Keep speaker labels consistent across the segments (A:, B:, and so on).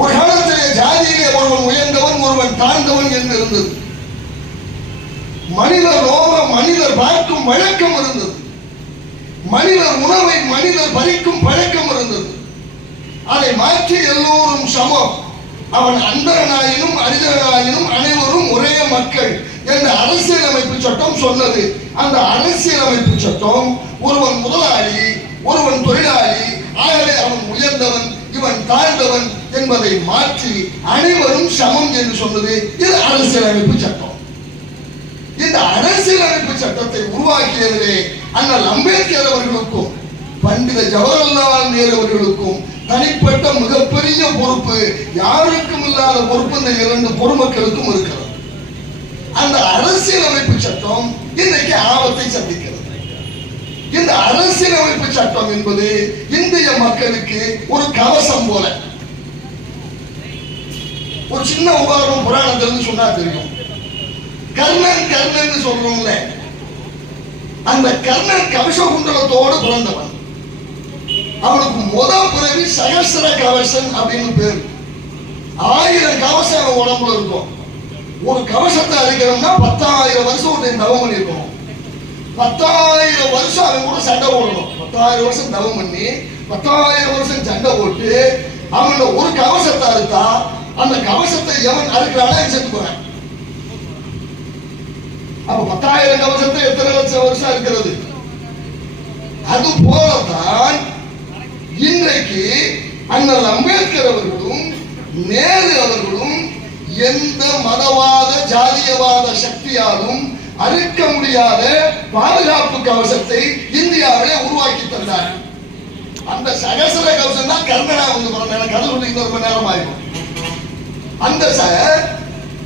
A: ஒரு காலத்திலே ஜாதியிலே ஒருவன் உயர்ந்தவன் ஒருவன் தாழ்ந்தவன் என்று இருந்தது. மனிதர் ரோம மனிதர் பார்க்கும் வழக்கம் இருந்தது. மனிதர் உணவை மனிதர் பறிக்கும் பழக்கம் இருந்தது. அதை மாற்றி எல்லோரும் சமம். அவன் அந்தரனாயினும் அரிதனாயினும் அனைவரும் ஒரே மக்கள் என்ற அரசியலமைப்பு சட்டம் சொன்னது. அந்த அரசியலமைப்பு சட்டம் ஒருவன் முதலாளி ஒருவன் தொழில் ஆகவே அவன் உயர்ந்தவன் இவன் தாழ்ந்தவன் என்பதை மாற்றி அனைவரும் சமம் என்று சொன்னது இது அரசியலமைப்பு சட்டம். இந்த அரசியலமைப்பு சட்டத்தை உருவாக்கியதிலே அண்ணல் அம்பேத்கர் அவர்களுக்கும் பண்டித ஜவஹர்லால் நேரு அவர்களுக்கும் தனிப்பட்ட மிகப்பெரிய பொறுப்பு யாருக்கும் இல்லாத பொறுப்பு இந்த இரண்டு பொதுமக்களுக்கும் இருக்கிறது. அந்த அரசியலமைப்பு சட்டம் இன்றைக்கு ஆபத்தை சந்திக்கிறது. இந்த அரசியலமைப்பு சட்டம் என்பது இந்த இந்திய மக்களுக்கு ஒரு கவசம் போல. ஒரு சின்ன உதாரணம் புராணத்திலிருந்து சொன்னா தெரியும். கர்ணன் கர்ணன் சொல்றோம்ல அந்த கர்ணன் கவச குண்டலத்தோடு பிறந்தவன். அவனுக்கு முதல் பிறகு சகசர கவசன் அப்படின்னு பேர். ஆயிரம் கவசம் அவன் உடம்புல இருக்கும். ஒரு கவசத்தை அழிக்கணும்னா பத்தாயிரம் வருஷம் ஒரு தவம் பண்ணிருக்கணும். பத்தாயிரம் வருஷம் அவன் கூட சண்டை போடணும். பத்தாயிரம் வருஷம் தவம் பண்ணி பத்தாயிரம் வருஷம் சண்டை போட்டு அவங்கள ஒரு கவசத்தை அறுத்தா அந்த கவசத்தை எவன் அறுக்கிறானோ செத்து போறான். அப்ப பத்தாயிரம் கவசத்தை எத்தனை லட்சம் வருஷம் இருக்கிறது அது போலதான் இன்றைக்கு அண்ணல் அம்பேத்கர் அவர்களும் நேரு அவர்களும் எந்த மதவாத ஜாதியவாத சக்தியாலும் அறுக்க முடியாத பாதுகாப்பு கவசத்தை இந்தியாவிலே உருவாக்கி தந்தார் அந்த சகசர கவசம் தான் கர்ணனா வந்து பிறந்த எனக்கு கதை சொல்லி இன்னொரு மணி நேரம் ஆயிடும் அந்த ச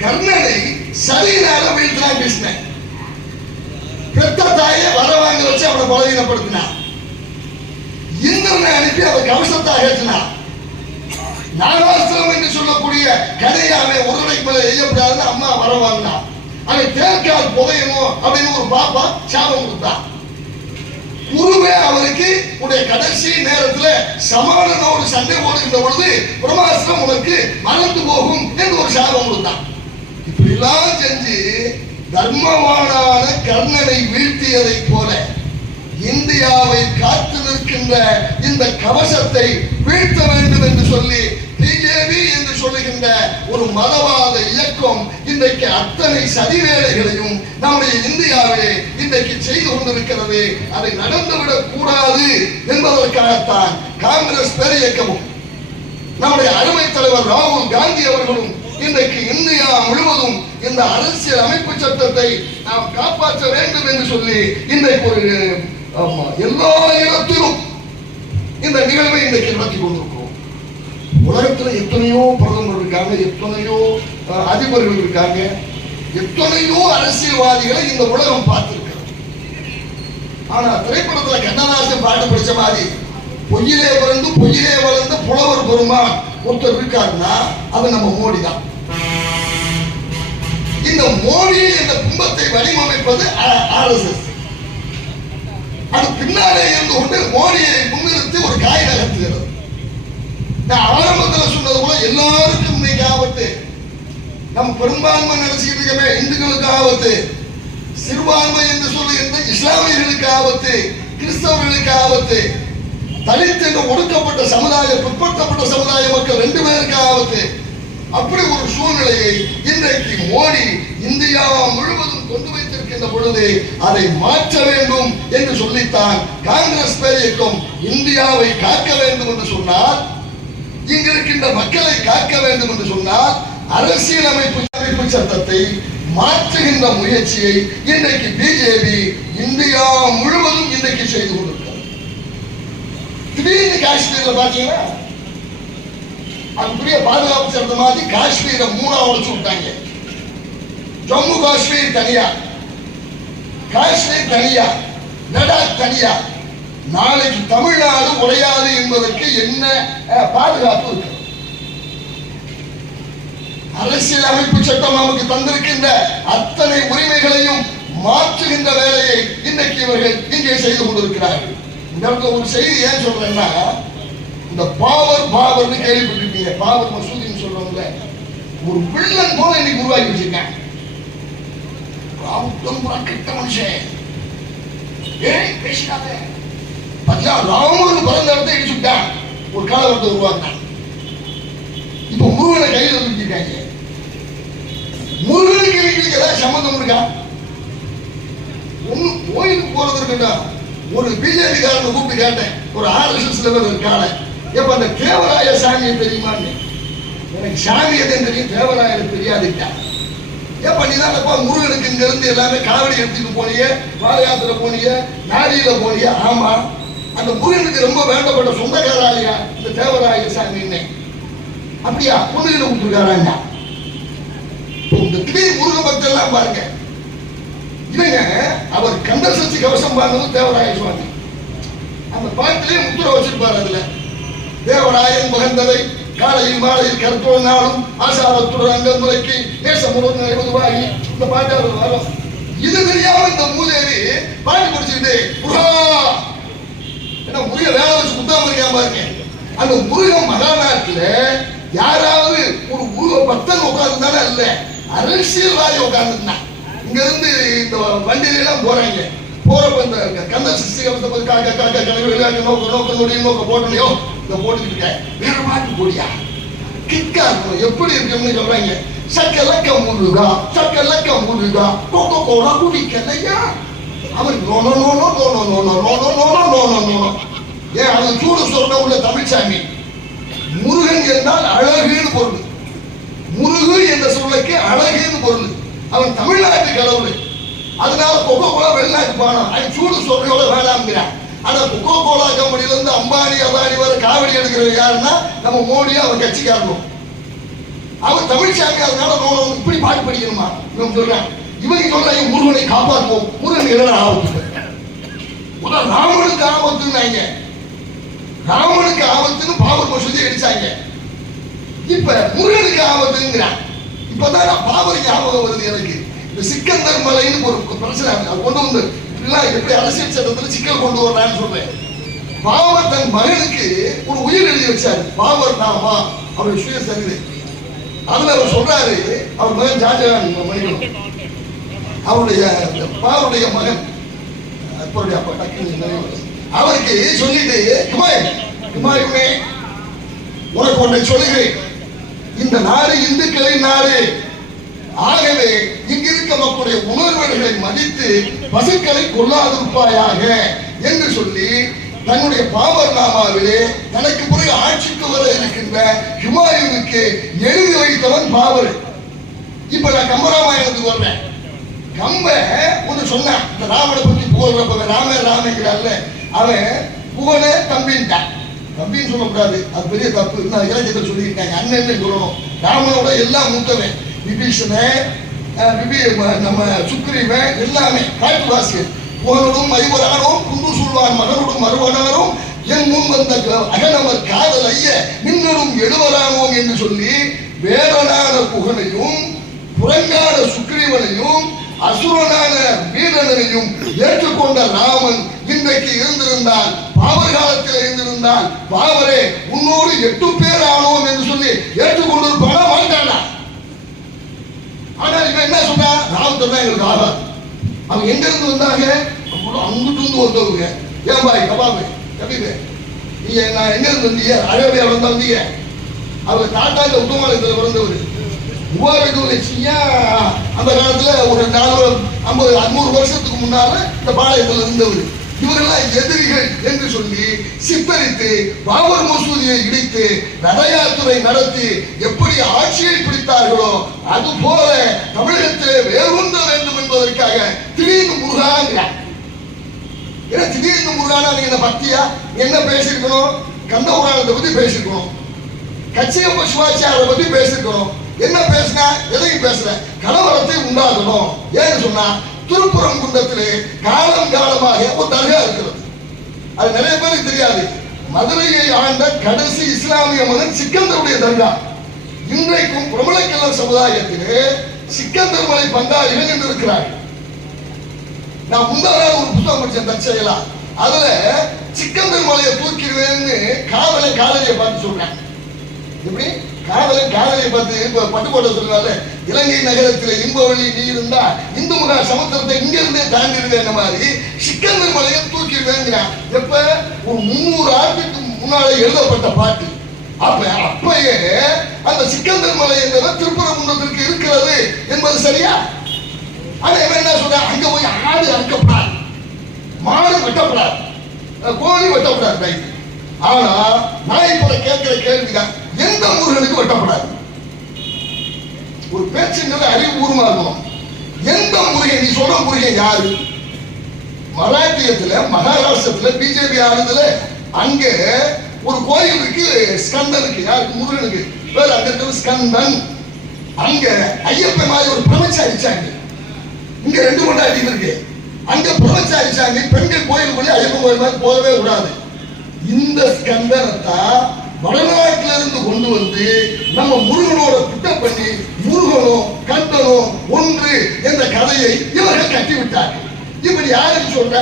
A: கர்ணனை சரியான வீழ்த்தினான் கிருஷ்ணன் பெத்த தாயை வர வாங்க வச்சு அவனை பலவீனப்படுத்தினான். இந்திரனை அனுப்பி அவன் கவசத்தை அகற்றினான் நாகாஸ்திரம் என்று சொல்லக்கூடிய கதையை அவன் ஒரு மேல எய்யப்படாதுன்னு அம்மா வர வாங்கினான் அவன் தேர்க்கால் புதையணும் அப்படின்னு ஒரு பாப்பா சாபம் கொடுத்தான். குருவே அவருக்கு உடைய கடைசி நேரத்துல சமானனோடு சண்டை போடுகின்ற பொழுது பிரமாஸ்திரம் உனக்கு மறந்து போகும் என்று ஒரு சாபம் கொடுத்தான் இப்படிலாம் செஞ்சு தர்மவானான கர்ணனை வீழ்த்தியதை போல இந்தியாவை காத்து நிற்கின்ற இந்த கவசத்தை வீழ்த்த வேண்டும் என்று சொல்லி பிஜேபி என்று சொல்லுகின்ற ஒரு மதவாத இயக்கம் இன்றைக்கு அத்தனை சதி வேலைகளையும் நம்முடைய இந்தியாவிலே இன்றைக்கு செய்து கொண்டிருக்கிறது. அதை நடந்துவிடக் கூடாது என்பதற்காகத்தான் காங்கிரஸ் பேரியக்கமும் நம்முடைய அருமை தலைவர் ராகுல் காந்தி அவர்களும் இன்றைக்கு இந்தியா முழுவதும் இந்த அரசியல் அமைப்பு சட்டத்தை நாம் காப்பாற்ற வேண்டும் என்று சொல்லி இன்றைக்கு ஒரு எல்லா இடத்திலும் இந்த நிகழ்வை இன்றைக்கு நடத்தி கொண்டிருக்கிறோம். உலகத்தில் எத்தனையோ பிரதமர் இருக்காங்க எத்தனையோ அதிபர்கள் இருக்காங்க. எத்தனையோ அரசியல்வாதிகளை இந்த உலகம் பார்த்திருக்கிறது ஆனா திரைப்படத்துல கண்ணதாசன் பாட்டு படிச்ச மாதிரி பொய்யிலே பிறந்து பொய்யிலே வளர்ந்து புலவர் பெருமான் ஒருத்தர் இருக்காருன்னா அது நம்ம மோடி தான். இந்த மோடி இந்த கும்பத்தை வடிவமைப்பது ஆர்எஸ்எஸ் அது பின்னாலே இருந்து கொண்டு மோடியை முன்னிறுத்தி ஒரு காய் நகர்த்துகிறது. நான் ஆரம்பத்தில் சொன்னது போல எல்லாருக்கும் இன்னைக்கு ஆபத்து. நம் பெரும்பான்மை நினைச்சுக்கிட்டு இருக்கவே இந்துக்களுக்கு ஆபத்து. சிறுபான்மை என்று சொல்லுகின்ற இஸ்லாமியர்களுக்கு ஆபத்து கிறிஸ்தவர்களுக்கு ஆபத்து. தலித் என்று ஒடுக்கப்பட்ட சமுதாயம் பிற்படுத்தப்பட்ட சமுதாய மக்கள் ரெண்டு பேருக்கு ஆபத்து. அப்படி ஒரு சூழ்நிலையை இன்றைக்கு மோடி இந்தியா முழுவதும் கொண்டு வைத்திருக்கின்ற பொழுது அதை மாற்ற வேண்டும் என்று சொல்லித்தான் காங்கிரஸ் பேரியக்கம் இந்தியாவை காக்க வேண்டும் என்று சொன்னால் இங்கிருக்கின்ற மக்களை காக்க வேண்டும் என்று சொன்னால் அரசியலமைப்பு அமைப்பு சட்டத்தை மாற்றுகின்ற முயற்சியை இன்றைக்கு பிஜேபி இந்தியா முழுவதும் இன்றைக்கு செய்து கொண்டிருக்கிறது. திடீர்னு காஷ்மீர்ல பாத்தீங்கன்னா அதுக்குரிய பாதுகாப்பு சட்டம் மாதிரி காஷ்மீரை மூணா உடைச்சு விட்டாங்க. ஜம்மு காஷ்மீர் தனியா காஷ்மீர் தனியா லடாக் தனியா நாளைக்கு தமிழ்நாடு உடையாது என்பதற்கு என்ன பாதுகாப்பு இருக்கு. அரசியல் அமைப்பு சட்டம் நமக்கு தந்திருக்கின்ற அத்தனை உரிமைகளையும் மாற்றுகின்ற வேலையை இன்றைக்கு இவர்கள் இங்கே செய்து கொண்டிருக்கிறார்கள். இந்த இடத்துல ஒரு செய்தி ஏன் சொல்றேன்னா இந்த பாவர் பாவர்னு கேள்விப்பட்டிருப்பீங்க. பாவர் மசூதின்னு சொல்றவங்க. ஒரு வில்லன் போல இன்னைக்கு உருவாக்கி வச்சிருக்கேன் ராவுத்தம் கெட்ட மனுஷன். ஏன் பேசினாங்க பாத்தியா ராமன் பிறந்த இடத்தை இடிச்சுட்டான் ஒரு காலகட்டத்தை உருவாக்கினான். இப்ப முருகனை கையில தூக்கிட்டாங்க சம்பந்தம் இருக்கா? ஒண்ணு கோயிலுக்கு போறது இருக்கட்டும் ஒரு பிஜேபி காரனை கூப்பிட்டு கேட்டேன். ஒரு ஆர்எஸ்எஸ் லெவல் இருக்கான எப்ப அந்த தேவராய சாமியை தெரியுமான்னு? எனக்கு சாமி எதுன்னு தெரியும் தேவராயனுக்கு தெரியாதுட்டா ஏப்பா நீ முருகனுக்கு இங்க இருந்து எல்லாமே காவடி எடுத்துட்டு போனீங்க பாதயாத்திரை போனிய நாடியில போனிய. ஆமா அந்த முருகனுக்கு ரொம்ப வேண்டப்பட்ட சொந்தக்காராளியா இந்த தேவராய சாமின்னு. அப்படியா? பொண்ணுகிட்ட கொடுத்துருக்காராங்க. இந்த திடீர் முருக பக்தெல்லாம் பாருங்க. இவங்க அவர் கந்த சச்சி கவசம் பாடுறது தேவராய சுவாமி. அந்த பாட்டிலே முத்திர வச்சிருப்பாரு அதுல. தேவராயன் மகந்ததை காலையில் மாலையில் கருத்துவ நாளும் ஆசாரத்துடன் அங்கம் முறைக்கு முழுவதும் நிறைவதுவாகி இந்த பாட்டு அவர் வரும். இது தெரியாம இந்த மூதேவி பாட்டு குடிச்சுட்டு முருகா! ஏன்னா முருக வேலை வச்சு குத்தாம இருக்காம பாருங்க. அந்த முருகன் மகாநாட்டுல யாராவது ஒரு முருக பக்தன் உட்கார்ந்துதானே இல்லை அரசியல்வாதி உட்கார்ந்துருந்தான் இங்க இருந்து இந்த வண்டியில எல்லாம் போறாங்க போறப்ப இந்த கந்த சிஸ்டி கவசத்தை பத்தி காக்க காக்க கனவு விளையாட்டு நோக்க நோக்க நோடி நோக்க போட்டனையோ இந்த போட்டுக்கிட்டு இருக்க வேற பாட்டு போடியா கிக்கா இருக்கும் எப்படி இருக்கும்னு சொல்றாங்க சக்க லக்க முழுகா சக்க லக்க முழுகா கோகோ கோடா குடிக்கலையா அவர் no no no no no no no no no no no no no no no no ஏன் அது சூடு சொல்ற உள்ள தமிழ்சாமி முருகன் என்றால் அழகுன்னு பொருள் முருகு என்ற சொல்லுக்கு அழகுன்னு பொருள். அவன் தமிழ்நாட்டு கடவுள். அதனால கொக்கோ கோலா வெளிநாட்டு போனான் அவன் சூடு சொல்றோட வேணாம்ங்கிறான் ஆனா கொக்கோ கோலா கம்பெனில இருந்து அம்பானி அதானி வர காவடி எடுக்கிறது யாருன்னா நம்ம மோடி அவன் கட்சிக்காரனும் அவன் தமிழ் அதனால இப்படி பாட்டு படிக்கணுமா? இவன் சொல்றான். இவங்க சொல்றாங்க முருகனை காப்பாற்றுவோம் முருகன் என்ன ஆபத்து? ராமனுக்கு ஆபத்துன்னாங்க. ராமனுக்கு ஆபத்துன்னு பாபர் மசூதி அடிச்சாங்க. இப்ப முருகனுக்கு ஆபத்துங்கிறான் இப்பதான் நான் பாபர் ஞாபகம் வருது எனக்கு. இந்த சிக்கந்தர் மலைன்னு ஒரு பிரச்சனை அது கொண்டு வந்து இப்படிலாம் எப்படி அரசியல் சட்டத்துல சிக்கல் கொண்டு வர்றான்னு சொல்றேன். பாபர் தன் மகனுக்கு ஒரு உயிர் எழுதி வச்சாரு. பாபர் நாமா அவர் சுயசரிதை அதுல அவர் சொல்றாரு அவர் மகன் ஜாஜகான் மணிகளும் அவருடைய பாவருடைய மகன் அப்பருடைய அப்பா டக்குன்னு அவருக்கு சொல்லிட்டு குமார் குமாரிமே உனக்கு ஒன்றை சொல்லுகிறேன். இந்த நாடு இந்துக்களின் நாடு. ஆகவே இங்கிருக்க மக்களுடைய உணர்வுகளை மதித்து பசுக்களை கொல்லாதிருப்பாயாக என்று சொல்லி தன்னுடைய பாபர் நாமாவிலே தனக்கு பிறகு ஆட்சிக்கு வர இருக்கின்ற ஹிமாயுனுக்கு எழுதி வைத்தவன் பாபர் இப்ப நான் கம்பராமாயணத்துக்கு வர்றேன். கம்ப ஒன்று சொன்னான். இந்த ராமனை பத்தி புகழ்றப்ப ராம ராமங்கிறார்ல அவன் புகழ தம்பின்ட்டான். தம்பின்னு சொல்லக்கூடாது அது பெரிய தப்பு. நான் இலக்கியத்தில் சொல்லியிருக்காங்க அண்ணன்னு சொல்லணும் ராமனோட எல்லாம் மூத்தவன். விபீஷணன் விபி நம்ம சுக்ரீவன் எல்லாமே. காட்டுவாசியர் புகழோடும் ஐவரானும் குண்டு சொல்வான் மகனோடும் மறுவனாரும் என் முன் வந்த அகனவர் காதல் ஐய மின்னலும் எழுவரானோம் என்று சொல்லி வேடனான புகனையும் புறங்கான சுக்ரீவனையும் அசுரனான வீரனையும் ஏற்றுக்கொண்ட ராமன் இன்றைக்கு இருந்திருந்தான் பாவர் காலத்தில் இருந்திருந்தான் பாவரே உன்னோடு எட்டு பேர் ஆனோம் என்று சொல்லி ஏற்றுக்கொண்டிருப்பானா மாட்டானா. ஆனால் இவன் என்ன சொன்னா ராமன் சொன்னா எங்களுக்கு ஆகாது. அவன் எங்க இருந்து வந்தாங்க? அப்புறம் அங்கிட்டு இருந்து வந்தவங்க. ஏன் பாய் கபாபு கபிபே நீங்க நான் எங்க இருந்து வந்தீங்க அரேபியால இருந்து வந்தீங்க? அவங்க டாட்டா இந்த உத்தமாலயத்தில் பிறந்தவர். உபாரியா அந்த காலத்துல ஒரு நானூறு ஐம்பது அறுநூறு வருஷத்துக்கு முன்னால இந்த பாளையத்தில் இருந்தவர். இவரெல்லாம் எதிரிகள் என்று சொல்லி சித்தரித்து பாபர் மசூதியை இடித்து நடையாத்துறை நடத்தி எப்படி ஆட்சியை பிடித்தார்களோ அது போல தமிழகத்திலே வேறுந்த வேண்டும் என்பதற்காக திடீர்னு முருகாங்க ஏன்னா திடீர்னு முருகானா நீங்க என்ன பக்தியா? என்ன பேசியிருக்கணும்? கந்த புராணத்தை பத்தி பேசியிருக்கணும். கச்சியப்ப சிவாச்சாரை பத்தி பேசியிருக்கணும். என்ன பேசின? எதையும் பேசல. கலவரத்தை உண்டாக்கணும் ஏன்னு சொன்னா திருப்புறம் குண்டத்திலே காலம் காலமாக ஒரு தர்கா இருக்கிறது. அது நிறைய பேருக்கு தெரியாது. மதுரையை ஆண்ட கடைசி இஸ்லாமிய மகன் சிக்கந்தருடைய தர்கா. இன்றைக்கும் பிரபலக்கல்ல சமுதாயத்திலே சிக்கந்தர் மலை பங்காளிகள் என்று இருக்கிறார். நான் முந்தான ஒரு புத்தகம் படிச்சேன் தற்செயலா. அதுல சிக்கந்தர் மலையை தூக்கிடுவேன்னு காவலை காலையை காதலியை பார்த்து சொல்றேன் எப்படி? காதலன் காதலை பார்த்து பட்டு பட்டுக்கோட்டை சொல்றாரு இலங்கை நகரத்தில் இன்பவழி நீ இருந்தா இந்து முகா சமுத்திரத்தை இங்கிருந்தே தாண்டிடுவேன் மாதிரி சிக்கந்தர் மலையை தூக்கிடுவேங்கிறான் எப்ப? ஒரு முன்னூறு ஆண்டுக்கு முன்னாலே எழுதப்பட்ட பாட்டு. அப்ப அப்பயே அந்த சிக்கந்தர் மலை என்பது திருப்பரங்குன்றத்திற்கு இருக்கிறது என்பது சரியா? ஆனா இவன் என்ன சொல்றான் அங்க போய் ஆடு அறுக்கப்படாது. மாடு வெட்டப்படாது. கோழி வெட்டப்படாது ஆனா நான் இப்ப கேட்கிற கேள்விதான். எந்த முருகனுக்கு வெட்டப்படாது. ஒரு பேச்சுங்கிறது அறிவுபூர்வமா இருக்கும் எந்த முருகன் நீ சொல்ற முருகன் யாரு? மராட்டியத்துல மகாராஷ்டிரத்துல பிஜேபி ஆனதுல அங்க ஒரு கோயிலுக்கு இருக்கு ஸ்கந்தனுக்கு யாருக்கு முருகனுக்கு வேற அங்க இருக்கிற ஸ்கந்தன். அங்க ஐயப்பன் மாதிரி ஒரு பிரமச்ச அடிச்சாங்க. இங்க ரெண்டு கொண்டாட்டி இருக்கு. அங்க பிரமச்ச அடிச்சாங்க. பெண்கள் கோயிலுக்குள்ளே ஐயப்பன் கோயில் மாதிரி போகவே கூடாது. இந்த ஸ்கந்தனத்தை வடநாட்டில இருந்து கொண்டு வந்து நம்ம முருகனோட திட்டம் பண்ணி முருகனும் கந்தனும் ஒன்று என்ற கதையை இவர்கள் கட்டி விட்டார்கள் இப்படி யாருக்கு சொல்ற?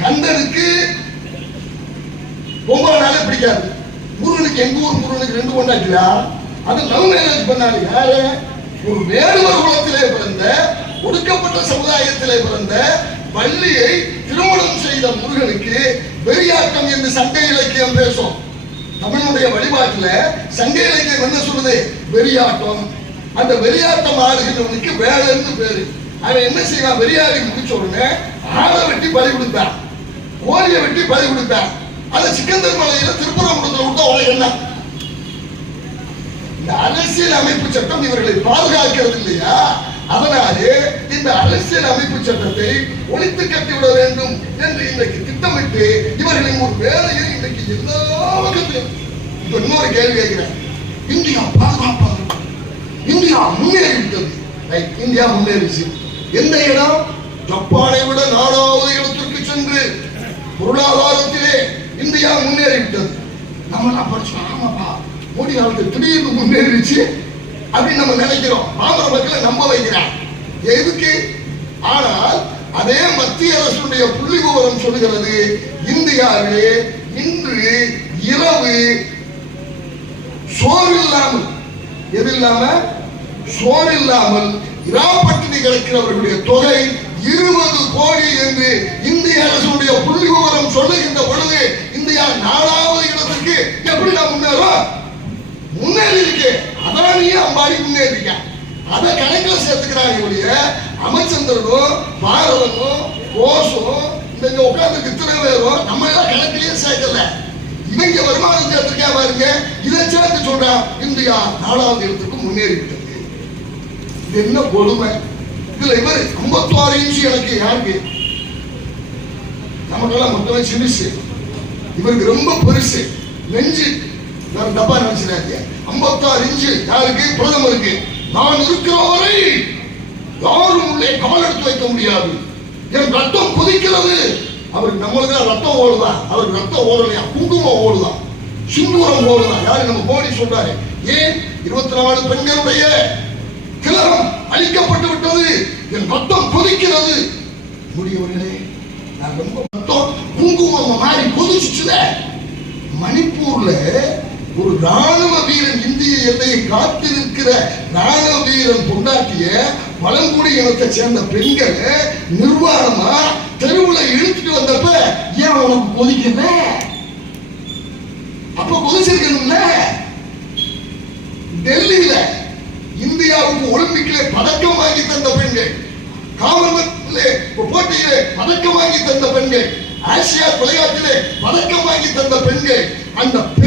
A: கந்தனுக்கு ஒவ்வொரு நாளே பிடிக்காது. முருகனுக்கு எங்க ஊர் முருகனுக்கு ரெண்டு கொண்டாட்டியா அது லவ் மேரேஜ் பண்ணாரு. யாரு? ஒரு வேடுவர் குலத்திலே பிறந்த ஒடுக்கப்பட்ட சமுதாயத்திலே பிறந்த வள்ளியை திருமணம் செய்த முருகனுக்கு வெறியாட்டம் என்று சங்க இலக்கியம் பேசும். தமிழுடைய வழிபாட்டுல சங்க இலக்கியம் என்ன சொல்லுது? வெறியாட்டம். அந்த வெறியாட்டம் ஆடுகிறவனுக்கு வேலைன்னு பேரு. அவன் என்ன செய்வான்? வெறியாடி முடிச்ச உடனே ஆளை வெட்டி பலி கொடுத்தான் கோழியை வெட்டி பலி கொடுத்தான் அதை சிக்கந்தர் மலையில திருப்பரங்குன்றத்துல விட்ட உனக்கு என்ன? இந்த அரசியல் அமைப்பு சட்டம் இவர்களை பாதுகாக்கிறது இல்லையா? அதனாலே இந்த அரசியல் அமைப்பு சட்டத்தை ஒழித்து கட்டிவிட வேண்டும் என்று இன்றைக்கு திட்டமிட்டு இவர்களின் ஒரு வேலையை இன்றைக்கு எல்லா வகத்திலும் இப்ப இன்னொரு கேள்வி கேட்கிறேன். இந்தியா பாதுகாப்பாக இந்தியா முன்னேறி விட்டது. இந்தியா முன்னேறிச்சு. எந்த இடம்? ஜப்பானை விட நாலாவது இடத்திற்கு சென்று பொருளாதாரத்திலே இந்தியா முன்னேறி விட்டது. நம்ம எல்லாம் படிச்சோம்? ஆமாப்பா. மோடி காலத்தில் திடீர்னு முன்னேறிச்சு. அப்படின்னு நம்ம நினைக்கிறோம். பாமர மக்களை நம்ப வைக்கிறான் எதுக்கு? ஆனால் அதே மத்திய அரசுடைய புள்ளி விவரம் சொல்லுகிறது இந்தியாவிலே இன்று இரவு சோறு இல்லாமல் எது இல்லாம? சோறு இல்லாமல் இராப்பட்டினி கிடக்கிறவர்களுடைய தொகை இருபது கோடி என்று இந்திய அரசுடைய புள்ளி விவரம் சொல்லுகின்ற பொழுது இந்தியா நாலாவது இடத்திற்கு எப்படி நான் முன்னேறும் முன்னேறி இருக்கேன். அதானியும் அம்பானி முன்னேறி அதை கணக்கில் சேர்த்துக்கிறாங்க ஒழிய அமைச்சந்திரனும் பாரதனும் கோஷம் இந்த இங்க உட்கார்ந்து இத்தனை பேரும் நம்ம எல்லாம் கணக்கிலேயே சேர்க்கல. இவங்க வருமானம் சேர்த்துக்கா பாருங்க. இதை சேர்த்து சொல்றா இந்தியா நாலாவது இடத்துக்கு முன்னேறிவிட்டது. இது என்ன கொடுமை? இதுல இவர் 56 இன்ச்சு எனக்கு யாருக்கு? நமக்கெல்லாம் மொத்தமே சிறுசு. இவருக்கு ரொம்ப பெருசு. நெஞ்சு நான் தப்பா நினைச்சிடாதீங்க. 56 இன்ச்சு யாருக்கு? பிரதமருக்கு. நான் இருக்கிற வரை யாரும் உள்ளே கால் எடுத்து வைக்க முடியாது. என் ரத்தம் கொதிக்கிறது. அவருக்கு நம்மளுக்கு ரத்தம் ஓடுதா? அவருக்கு ரத்தம் ஓடலையா? குங்குமம் ஓடுதா? சிந்தூரம் ஓடுதா? யாரு நம்ம மோடி சொல்றாரு? ஏன்? இருபத்தி நாலு பெண்களுடைய கிளறம் அழிக்கப்பட்டு விட்டது. என் ரத்தம் கொதிக்கிறது. முடியவர்களே நான் ரொம்ப ரத்தம் குங்குமம் மாறி கொதிச்சுச்சுல. மணிப்பூர்ல ஒரு ராணுவ வீரன் இந்திய எல்லையை காத்து நிற்கிற ராணுவ வீரன் பொண்டாட்டிய பழங்குடி இனத்தை சேர்ந்த பெண்கள் நிர்வாணமா தெருவுல இழுத்துட்டு வந்தப்ப ஏன் உனக்கு கொதிக்கல? அப்ப கொதிச்சிருக்கணும்ல? டெல்லியில இந்தியாவுக்கு ஒலிம்பிக்ல பதக்கம் வாங்கி தந்த பெண்கள் காமன்வெல்த்ல போட்டியிலே பதக்கம் வாங்கி தந்த பெண்கள் ஆசியா விளையாட்டிலே பதக்கம் வாங்கி தந்த பெண்கள் அந்த பெண்